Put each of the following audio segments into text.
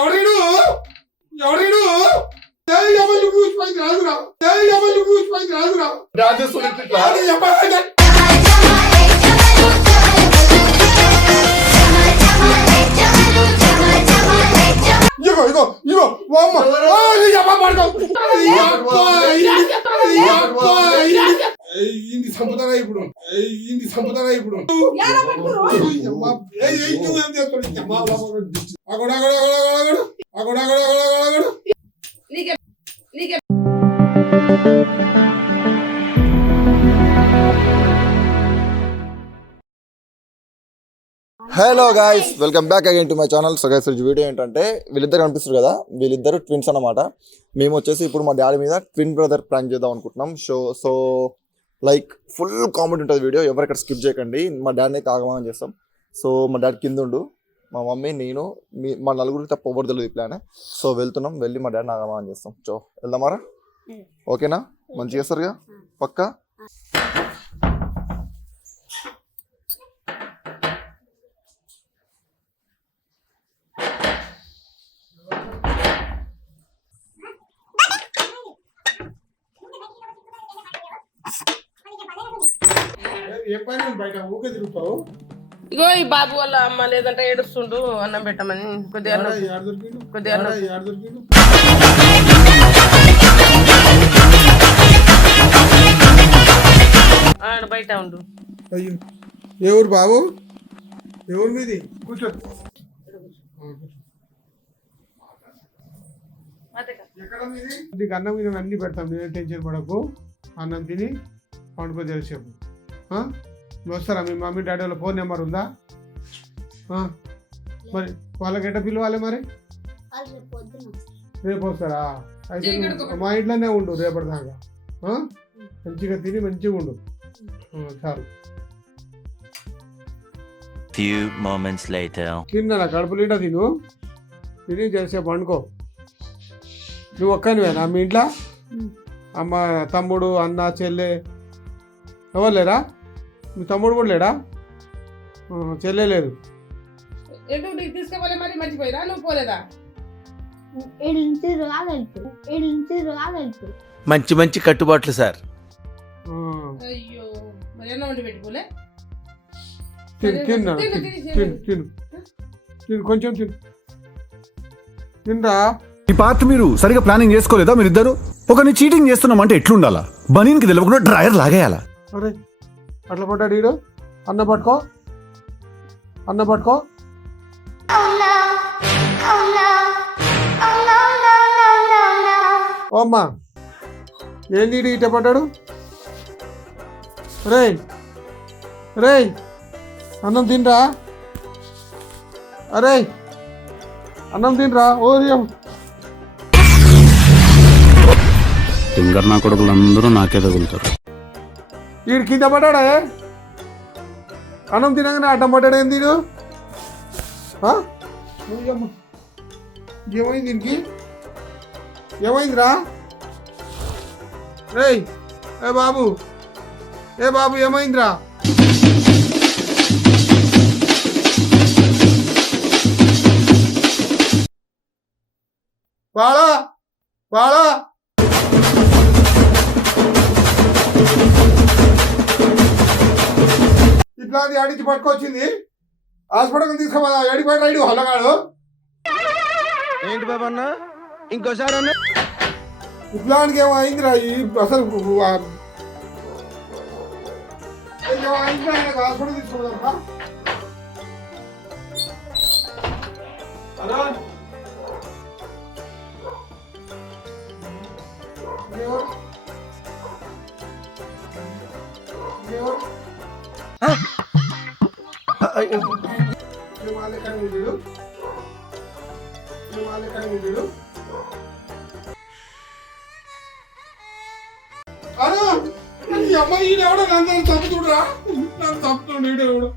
ఎవరీడు ఎవరీడు ఇగో ఇగో ఇగో ఇంది సంపుతారా ఇప్పుడు ఇంది సంపుతారా ఇప్పుడు hello guys, welcome back again to my channel. So guys, video ఏంటంటే వీళ్ళిద్దరు కనిపిస్తారు కదా, వీళ్ళిద్దరు ట్విన్స్ అన్నమాట. మేము వచ్చేసి ఇప్పుడు మా డాడీ మీద ట్విన్ బ్రదర్ ప్రాంక్ చేద్దాం అనుకుంటున్నాం. సో లైక్ ఫుల్ కామెడీ ఉంటుంది వీడియో, ఎవరిక్కడ స్కిప్ చేయకండి. మా డాడీని అయితే ఆగమని చేస్తాం. సో మా డాడీ కింద ఉండు, మా మమ్మీ, నేను, మా నలుగురికి తప్ప ఎవరు తెలియదు ఈ ప్లాన్. సో వెళ్తున్నాం, వెళ్ళి మా డాడీని ఆగమని చేస్తాం. సో వెళ్దామారా? ఓకేనా? మంచిగా చేస్తారుగా పక్కా? ఇగో ఈ బాబు వాళ్ళ అమ్మ లేదంటే ఏడుస్తుండు, అన్నం పెట్టమని కొద్దిగా ఆడ బయట ఉండు. అయ్యో, ఏ ఊరు బాబు? ఏ ఊరు మీది? కూర్చో. నీకు అన్నం మీద అన్ని పెడతాం, నేను టెన్షన్ పడకు. అన్నం తిని పండుకో తెలిసేపు. వస్తారా? మీ మమ్మీ డాడీ వాళ్ళ ఫోన్ నెంబర్ ఉందా? మరి వాళ్ళకి ఎట్ట పిలవాలి? మరి రేపు వస్తారా? అయితే మా ఇంట్లోనే ఉండు రేపటిదాకా. మంచిగా తిని మంచిగా ఉండు. చాలు. తిన్నా కడుపు నిండా తిను, తిని చేసేపు పండుకో. నువ్వు ఒక్కనివేనా మీ ఇంట్లో? అమ్మ, తమ్ముడు, అన్న, చెల్లె ఎవరు లేరా? మీ తమ్ముడు కూడా లేడా? చెల్లె లేదు. తీసుకోవాలి మరి, మర్చిపోయిరా? నువ్వు పోలేదా? మంచి మంచి కట్టుబాట్లు సార్. అయ్యో, మరి ఎన్న వండి పెట్టుకోలే? తిను కొంచెం తిను. తినరా? ఈ పార్ట్ మీరు సరిగా ప్లానింగ్ చేసుకోలేదా? మీరిద్దరు ఒకరిని చీటింగ్ చేస్తున్నామంటే ఎట్లుండాలా? బనీన్కి తెలియకుండా డ్రైయర్ లాగేయాలా? అరే అట్లా పడ్డాడు ఈడు. అన్న పట్టుకో, అన్న పట్టుకో. ఓ అమ్మా, ఏంది ఇట పడ్డాడు? రే రే, అన్నం తినరా? అరే అన్నం తినరా? ఓ సింగర్ నా కొడుకులందరూ నాకే తగులుతారు. వీడు కింద పడ్డాడే, అన్నం తినగానే అడ్డం పడ్డాడు. ఏంది వీడు? ఏమైంది దీనికి? ఏమైందిరా? రేయ్, ఏ బాబు, ఏ బాబు, ఏమైందిరా? వాడా వాడా, ఇట్లాంటి అడిచి పట్టుకొచ్చింది. హాస్పిటల్కి తీసుకోమా? ఎడిపోయి రైడు హల్లగాడు. ఏంటి బాబా అన్న, ఇంకోసారి అన్న? ఇట్లాంటికి ఏమో అయిందిరా. అసలు హాస్పిటల్ తీసుకోదా? అమ్మాయి ఈడెవడో నన్ను తప్పుతుడురా, నన్ను తప్పుతుండు. ఈడెవడు?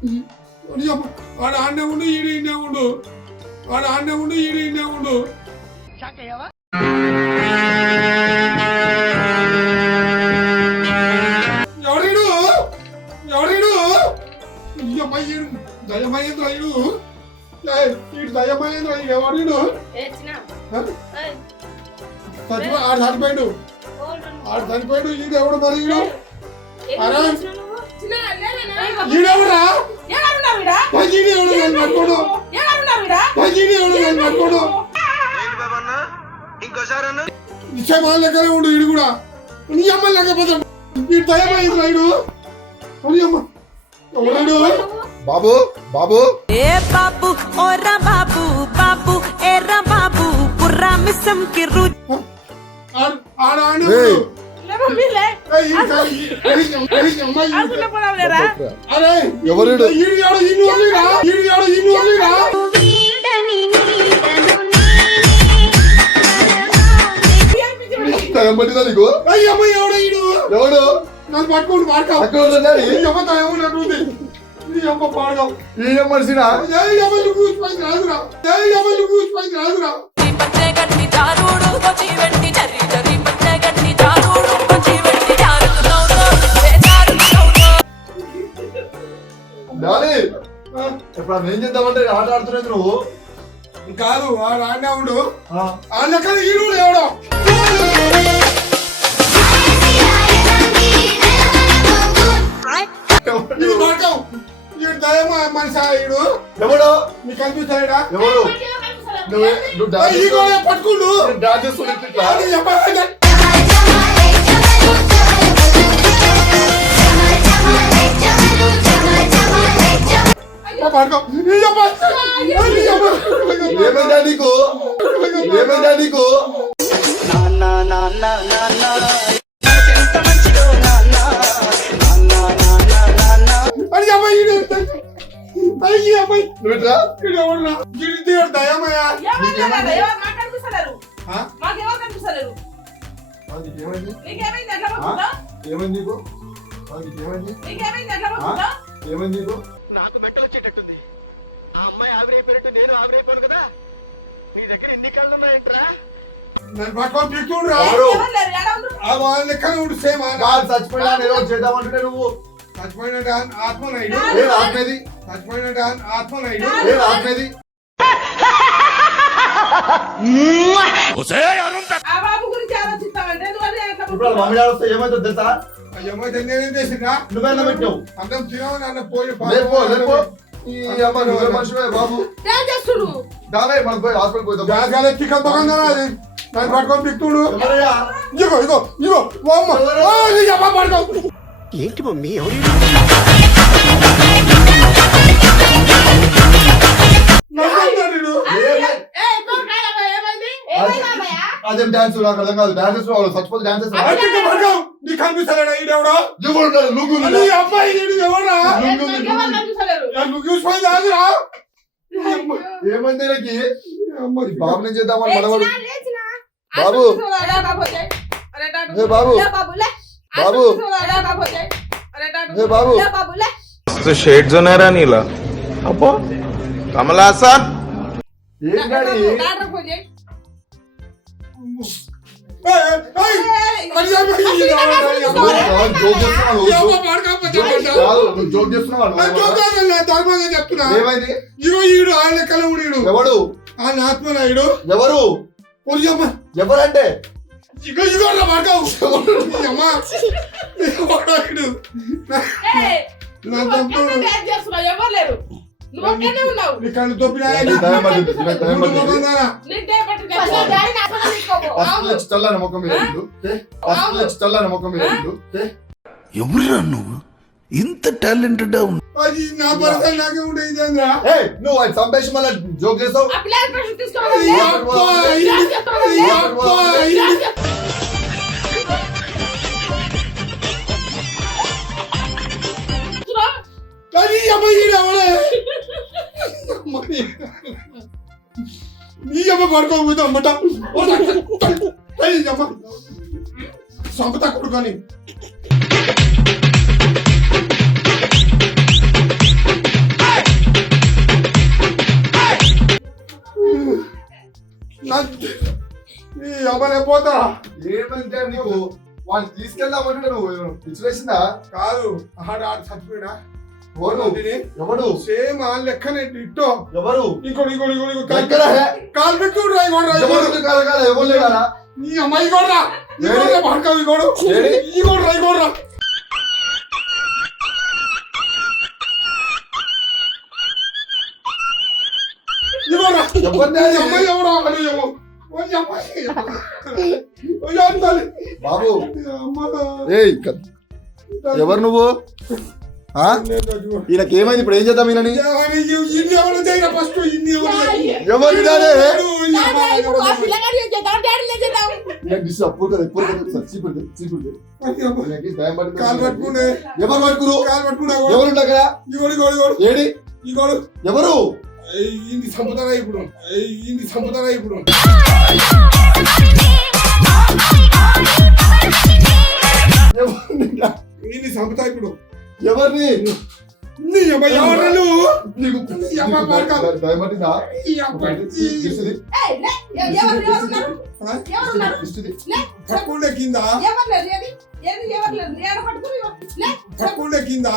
వాడు ఆడనే ఉండు, ఈడు ఈడే ఉండు. వాడు ఆడనే ఉండు, ఈడు ఈడే ఉండు. ఎవరీడు ఎవరీడు? అమ్మాయి దయమయ్యేది రైడు. ఈ దయమైంది ఎవరు వీడు? ఆ? ఆడు చనిపోయాడు ఈడు ఎవడు మరి ఈడు అరే ఈడెవడా ఈడు ఎవడు నన్ను పట్టుకోడు ఈడు ఎవడు నన్ను పట్టుకోడు నిశ్చయమాల లెక్కనే ఉండు ఈడు కూడా నీ అమ్మ లేకపోతే ఈ దయమైంది రైడు నీ అమ్మ ఎవడు బాబు బాబు ఏ బాబు ఓరా బాబు బాబు ఎర్ర బాబు పుర్రా మిస్సం కి రు ఏయ్, ఎవరు పట్టిందా నీకు ఎవడు నన్ను పట్టుకోండి వాడుకో అక్కడ ఉన్నాడు. అమ్మ దయ్యం ఉన్నట్టుంది నీ అమ్మ పాడగా ఏం మనిషినా ఎవరు కూర్చుపోయింది రాదురా ఎవరు కూర్చుపోయింది రాదురా పచ్చే గట్టి జారుడు కొచి వెట్టి జరి జరి పచ్చే గట్టి జారుడు కొచి వెట్టి జారుడు నౌనో బేజారు నౌనో డాలి ఇప్పుడు ఏం చేద్దామంటే ఆట ఆడుతున్నది నువ్వు కాదు వాడు ఆడినా ఉండు ఆ, ఆ లెక్కన ఈడు ఎవడో ఇది పడకం ఈడు దయమా మనిషి ఈడు ఎవడు నీకు కనిపిస్తాడా ఎవడు నువ్వు డాన్స్ ఈ కూడా పట్టుకుండు డాన్స్ చేస్తున్నట్టు అది చెప్పాలి. పడకం ఈ చెప్పాలి. ఏమైందా నీకు ఏమైందా నీకు అని చెప్పాలి ఈడు అయ్యి అమ్మాయి నువ్వు ఇట్రా. ఈడు ఎవడురా ఈడు దేవుడు దయమయ్యా ఆ? ఆ, నీకేమైంది ఏమైంది నీకు ఆ, నీకేమైంది ఏమైంది నీకు నాకు బెట్టలు వచ్చేటట్టుంది ఆ అమ్మాయి ఆవిరైపోయినట్టు నేను ఆవిరైపోను కదా నీ దగ్గర ఎన్ని కళ్ళు ఉన్నాయంట్రా నన్ను పట్టుకొని పిక్కుండ్రా ఎవరు? ఆ వాళ్ళ లెక్కన ఉండు సేమ్ కాదు చచ్చిపోయినా ఏదో చేద్దామంటే నువ్వు చచ్చిపోయిన ఆత్మనాయుడు ఏ ఆత్మేది చచ్చిపోయిన ఆత్మనాయుడు ఏ ఆత్మేది ఇప్పుడు వాళ్ళ మమ్మీ డాడీ వస్తే ఏమైతే తెలుసా ఏమైతే నేనేం చేసిందా నువ్వెలా పెట్టావు అందరం తినవు అన్న పోయి లేపో లేపో ఈ అమ్మ నువ్వే మనిషివే బాబు దావే మనం పోయి హాస్పిటల్ పోయిద్దాం జాగాలే చికెన్ దొంగ అది నన్ను పట్టుకొని పిక్తుడు ఎవరయ్యా? ఇగో ఇగో ఇగో ఓ అమ్మ ఓ నీ అమ్మ పట్టుకో ఏంటి మమ్మీ ఎవరు నన్ను అదేం డాన్స్ నాకు అర్థం కాదు డాన్సెస్ వాళ్ళు చచ్చిపోతే డాన్సెస్ అట్టిగా పట్టుకో నీ కనిపిస్తాడా ఈడెవడో లుంగు నీ అమ్మాయి ఈడు ఎవరా నువ్వు చూసిపోయింది ఆగురా ఏమైంది నాకు ఈ బాబు నేను చేద్దామని మనవాడు బాబు ఏ బాబు బాబు ఏ బాబు शेड्स होणार नीला अप्पो कमला असा ఏం డాడీ జోక్ చేస్తున్నావు చెప్తున్నా ఏమైంది ఇగో ఈడు ఆ లెక్కల ఈడు ఎవడు ఆ ఆత్మనాయుడు ఎవరు పోలీసు అమ్మ ఎవరంటే ఇగో ఇగో నా పడకావు అమ్మ ఈడు నా తమ్ముడు నీ కళ్ళు తొప్పినా చల్లని ముఖం మీద చల్లని ముఖం మీద ఎవరురా నువ్వు ఇంత టాలెంటెడ్ అది నా పరిస్థితి నాకే ఉండేది ఏంద్రా నువ్వు అది సంపేసి మళ్ళీ జోక్ చేస్తావు అది అమ్మ ఈడు అవడే నీ అమ్మ పడుకోకపోతే అమ్మట అమ్మ సంపత కొడుకొని నీ అమ్మనే పోతా ఏమంటే నీకు వాళ్ళు తీసుకెళ్దామంటే నువ్వు పిచ్చి వేసిందా కాదు ఆడ చచ్చిపోయినా ఎవడు సేమ్ ఆ లెక్కనే ఇట్టో ఎవరు ఇంకోటి ఎక్కడ? కాలు పెట్టుకుంటు రా ఎవరు లేడా నీ అమ్మాయి కూడా పడకావు ఇగోడు రా అమ్మాయి ఎవడో బాబు ఏయ్ ఎవరు నువ్వు ఈయనకి ఏమైంది ఇప్పుడు ఏం చేద్దాం ఈయనని ఫస్ట్ ఎవరు కాలు పట్టుకునే ఎవరు పట్టుకురు కాలు పట్టుకున్నా ఎవరు అక్కడ ఏడి ఇగోడు ఎవరు ఇంది సంపదరా ఇప్పుడు ఇంది సంపద ఇప్పుడు ఎవరిని నీ అమ్మాయి ఎవరు నీకు భయపడిందా పట్టుకుంటే కింద పట్టుకుంటే కింద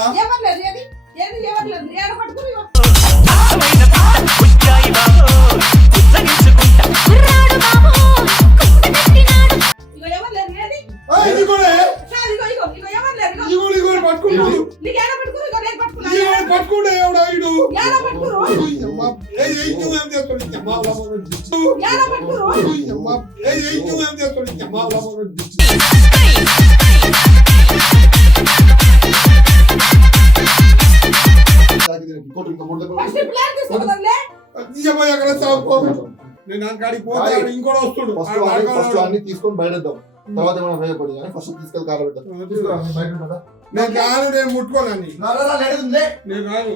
పట్టుకుంటే ఎవడా ఇడు అక్కడ నేను కాడికి పోతే ఇంకోటి వస్తుడు ఫస్ట్ అన్ని తీసుకొని బయటద్దాం తర్వాత ఏమైనా భయపడి కానీ ఫస్ట్ తీసుకెళ్ళి కాలబెడతాం నేను కాదు నేను ముట్టుకోనని నేను రాను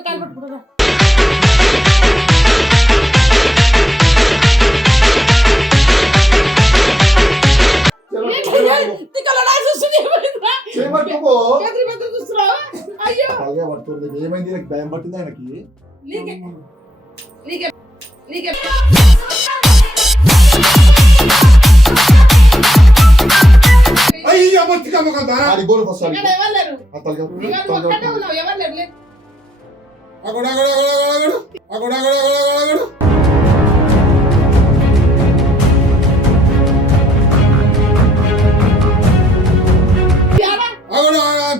కాలు పట్టుకుంటుందా కాలు పట్టుకుంటుందా ఏమైంది భయం పట్టింది ఆయనకి అయ్యా మొత్తికమ్మ కదా ఫస్ట్ అగడు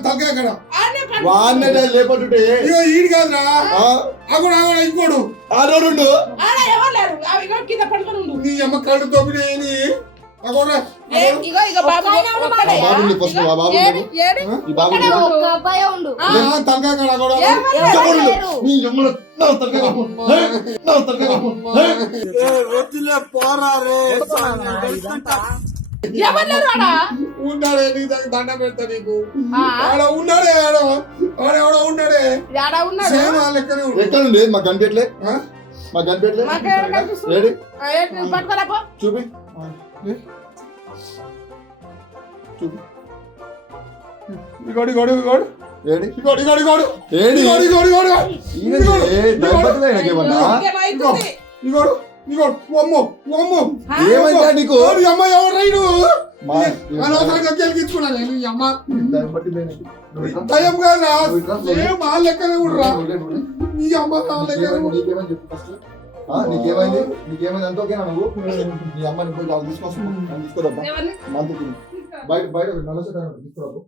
తలకాయ అక్కడ వాడినే లేపట్టుంటే ఈడు కాదురా అగడు ఇంకోడు ఆడోడు నీ అమ్మ కళ్ళు తోపినాయని ఉన్నాడే నీ దగ్గర దండం పెడతా నీకు ఉన్నాడే ఆడెవడో ఉన్నాడే సేమ్ ఆ లెక్కనే ఎక్కడ లేదు మాకు కనిపెట్టలే మాకు కనిపెట్టలే చూపి ఏమైందా నీకు గెలిగించుకున్నా నేను ఈ అమ్మ దయ్యం కాదురా సేమ్ ఆ లెక్కనే కూడా నీ అమ్మ ఆ లెక్కనే నీకేమైంది నీకేమైంది అంత ఓకేనా నువ్వు నీ అమ్మని పోయి వాళ్ళు తీసుకోదమ్మా మంత్ బయట నల్ల తీసుకురావు